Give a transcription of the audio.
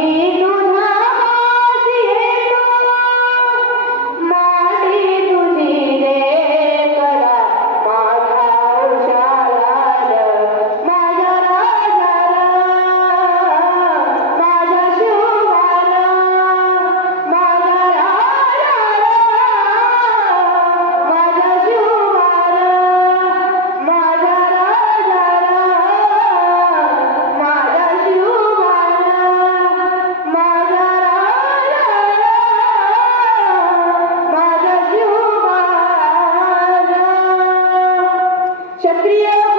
অনেক criança.